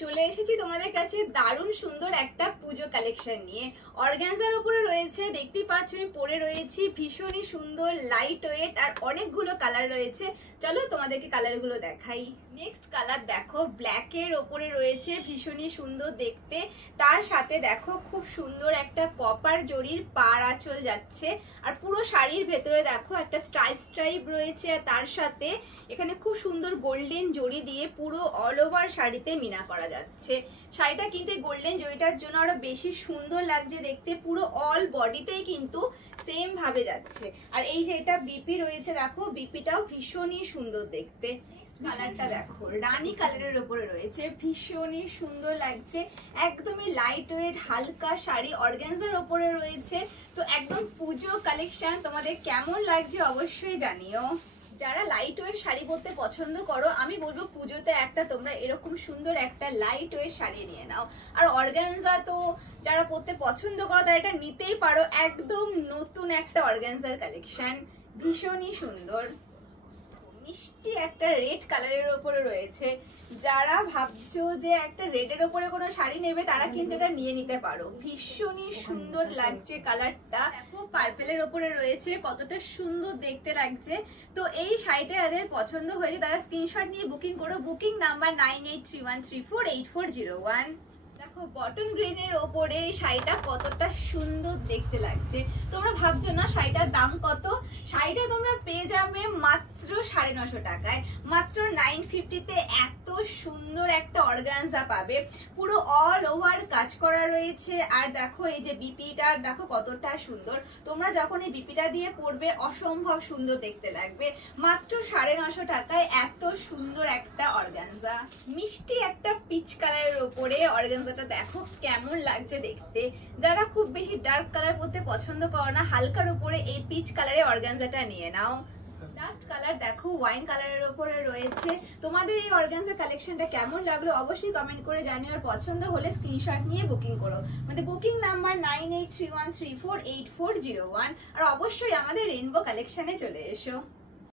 চলে এসেছি তোমাদের কাছে দারুণ সুন্দর একটা পুজো কালেকশন নিয়ে। অর্গানজার উপরে রয়েছে, দেখতেই পাচ্ছ আমি পরে রয়েছি, ভীষণই সুন্দর লাইট ওয়েট আর অনেকগুলো কালার রয়েছে। চলো তোমাদেরকে কালারগুলো দেখাই। নেক্সট কালার দেখো, ব্ল্যাকের ওপরে রয়েছে, ভীষণই সুন্দর দেখতে। তার সাথে দেখো খুব সুন্দর একটা কপার জরির পাড় আঁচল যাচ্ছে, আর পুরো শাড়ির ভেতরে দেখো একটা স্ট্রাইপ রয়েছে, আর তার সাথে এখানে খুব সুন্দর গোল্ডেন জরি দিয়ে পুরো অল ওভার শাড়িতে মিনা করা যাচ্ছে। শাড়িটা কিন্তু এই গোল্ডেন জরিটার জন্য আরো বেশি সুন্দর লাগছে দেখতে, পুরো অল বডিতেই কিন্তু সেম ভাবে যাচ্ছে। আর এই যে এটা বিপি রয়েছে দেখো, বিপিটাও ভীষণই সুন্দর দেখতে। কালারটা দেখো রানী কালারের উপরে রয়েছে, ভীষণই সুন্দর লাগছে, একদমই লাইট ওয়েট হালকা শাড়ি অর্গানজার উপরে রয়েছে। তো একদম পুজো কালেকশন, তোমাদের কেমন লাগছে অবশ্যই জানিও। যারা লাইট ওয়েট শাড়ি পরতে পছন্দ করো, আমি বলবো পুজোতে একটা তোমরা এরকম সুন্দর একটা লাইট ওয়েট শাড়ি নিয়ে নাও। আর অর্গানজা তো যারা পরতে পছন্দ করো তারা এটা নিতেই পারো, একদম নতুন একটা অর্গানজার কালেকশন, ভীষণই সুন্দর। মিষ্টি একটা রেড কালারের ওপরে রয়েছে, যারা ভাবছো যে একটা রেডের ওপরে কোনো শাড়ি নেবে তারা কিন্তু এটা নিয়ে নিতে পারো, ভীষণই সুন্দর লাগছে কালারটা। দেখো পার্পেলের ওপরে রয়েছে, কতটা সুন্দর দেখতে লাগছে। তো এই শাড়িটা যাদের পছন্দ হয়েছে তারা স্ক্রিনশট নিয়ে বুকিং করো, বুকিং নাম্বার 9831348401। দেখো বটন গ্রিনের ওপরে এই শাড়িটা কতটা সুন্দর দেখতে লাগছে। তোমরা ভাবছো না শাড়িটার দাম কত? শাড়িটা তোমরা পেয়ে যাবে মাত্র 950 টাকায়, মাত্র 950-তে এত সুন্দর একটা অর্গানজা পাবে, পুরো অল ওভার কাজ করা রয়েছে। আর দেখো এই যে বিপিটা দেখো কতটা সুন্দর, তোমরা যখন এই বিপিটা দিয়ে পরবে অসম্ভব সুন্দর দেখতে লাগবে। মাত্র 950 টাকায় এত সুন্দর একটা অর্গানজা। মিষ্টি একটা পিচ কালারের ওপরে অর্গানজাটা দেখো কেমন লাগছে দেখতে। যারা খুব বেশি ডার্ক কালার পরতে পছন্দ করো না, হালকার উপরে এই পিচ কালারের অর্গানজাটা নিয়ে নাও। লাস্ট কালার দেখো ওয়াইন কালারের উপরে রয়েছে। তোমাদের এই অর্গানজা কালেকশনটা কেমন লাগলো অবশ্যই কমেন্ট করে জানিও, আর পছন্দ হলে স্ক্রিনশট নিয়ে বুকিং করো। আমাদের বুকিং নাম্বার 9831348401। আর অবশ্যই আমাদের রেইনবো কালেকশনে চলে এসো।